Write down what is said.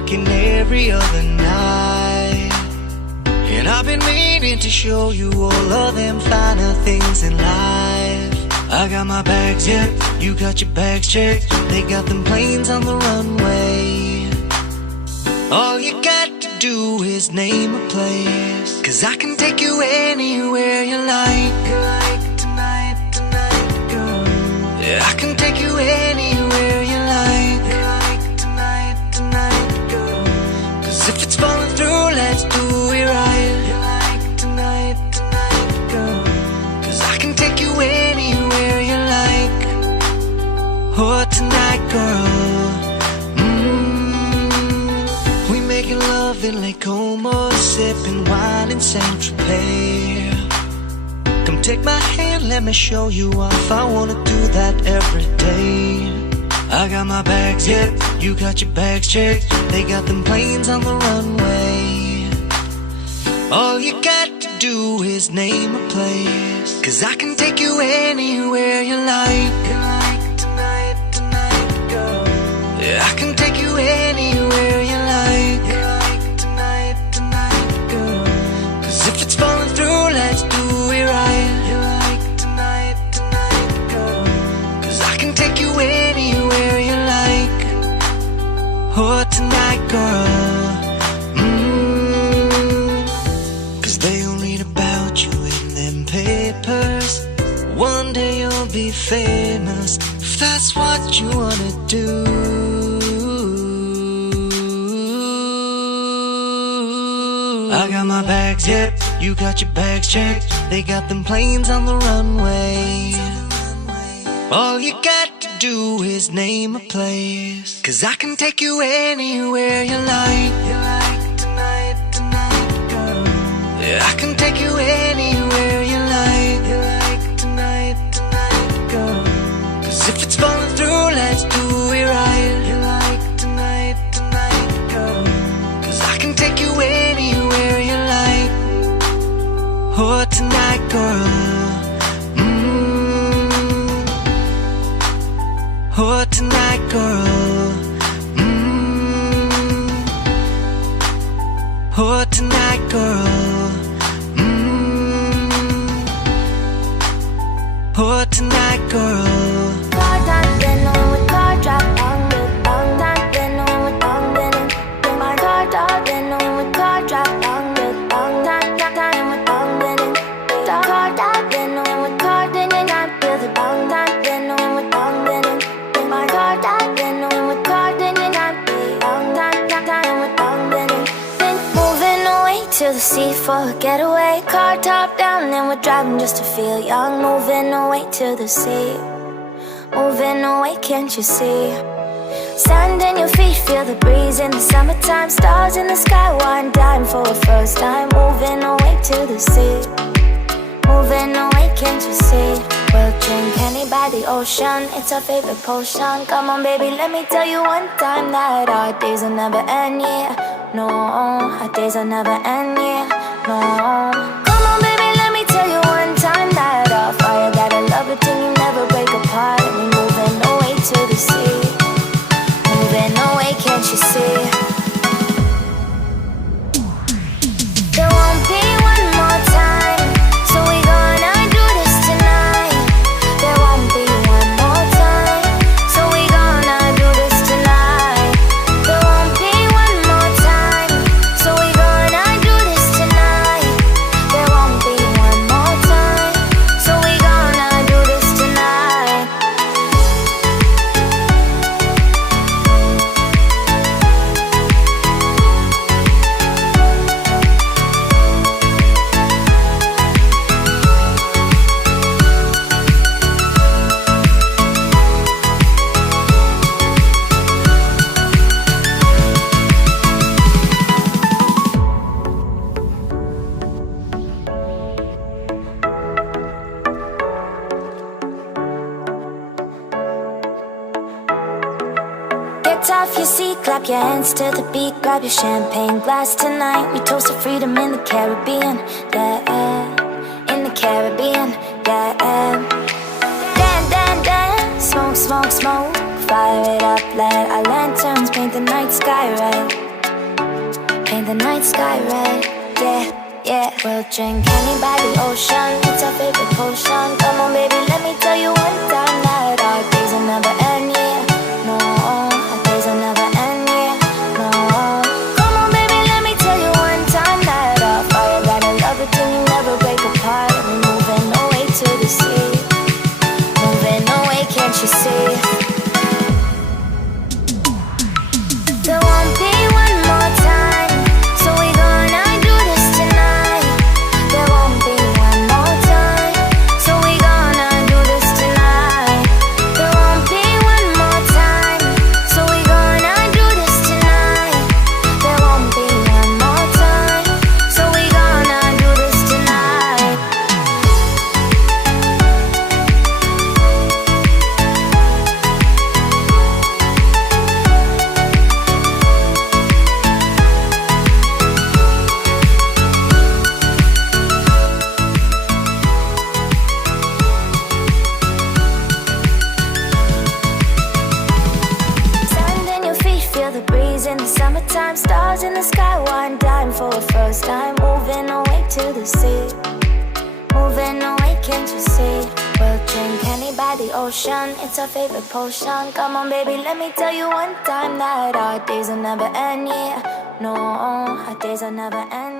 working every other night. And I've been meaning to show you all of them finer things in life. I got my bags, yeah, you got your bags checked. They got them planes on the runway. All you got to do is name a place, 'cause I can take you anywhere you like. Tonight, tonight, girl. Yeah, I can take you anywhere you like. Tonight, tonight, girl. 'Cause if it's falling through, let's do it right. Tonight, tonight, girl. 'Cause I can take you anywhere you like. Oh, tonight, girl. Making love in Lake Como, sipping wine in Saint-Tropez. Come take my hand, let me show you off. I wanna do that every day. I got my bags, yeah, you got your bags checked. They got them planes on the runway. All you got to do is name a place, 'cause I can take you anywhere you like. Tonight, tonight, girl. Yeah, I can take you anywhere you like. Tonight, tonight, girl. 'Cause if it's falling through, let's do it right. Tonight, tonight, girl. 'Cause I can take you anywhere you like. Oh, tonight, girl. 'Cause they all read about you in them papers. One day you'll be famous, if that's what you wanna do. I got my bags, yeah, you got your bags checked. They got them planes on the runway. All you got to do is name a place, 'cause I can take you anywhere you like. Tonight, tonight, girl. Yeah, I can take you anywhere you like. Tonight, tonight, girl. 'Cause if it's falling through, let's do it right. Tonight, tonight, girl. 'Cause I can take you anywhere you like. Oh, tonight, girl. Oh, tonight, girl. Oh, tonight, girl. Oh, tonight, girl. Sea for a getaway, car top down and we're driving just to feel young. Moving away to the sea, moving away, can't you see? Sand in your feet, feel the breeze in the summertime. Stars in the sky, one dime for a first time. Moving away to the sea, moving away, can't you see? We'll drink honey by the ocean, it's our favorite potion. Come on baby, let me tell you one time that our days will never end, yeah. No, our days will never end, yeah. No. Come on baby, let me tell you one time that our fire got a love it till you never break apart. And we're moving away to the sea, moving away, can't you see? There won't be one more time, so we gonna do this tonight. There won't be one more time, so we gonna do this tonight. There won't be one more time, so we gonna do this tonight. There won't be one more time, so we gonna do this tonight. Get off your seat, clap your hands to the beat. Grab your champagne glass tonight. We toast to freedom in the Caribbean, yeah. In the Caribbean, yeah. Dan, dan, dan, smoke, smoke, smoke. Fire it up, let our lanterns paint the night sky red. paint the night sky red. Yeah, yeah. We'll drink honey by the ocean. It's our favorite potion. Come on, baby, let me tell you one time that our days will never end. Yeah, no, our days will never end. Yeah, no. Come on, baby, let me tell you one time that our fire got a love it till you never break apart. And we're moving away to the sea. Moving away, can't you see? There won't be one more time, so we gonna do this tonight. There won't be one more time, so we gonna do this tonight. There won't be one more time, so we gonna do this tonight. There won't be one more time, so we gonna do this tonight. Sand in your feet, feel the breeze in the summertime. Stars in the sky, one dime for a first time. Moving away to the sea. Moving away, can't you see? We'll drink honey by the ocean. It's our favorite potion. Come on, baby, let me tell you one time that our days will never end. Yeah, no, our days will never end.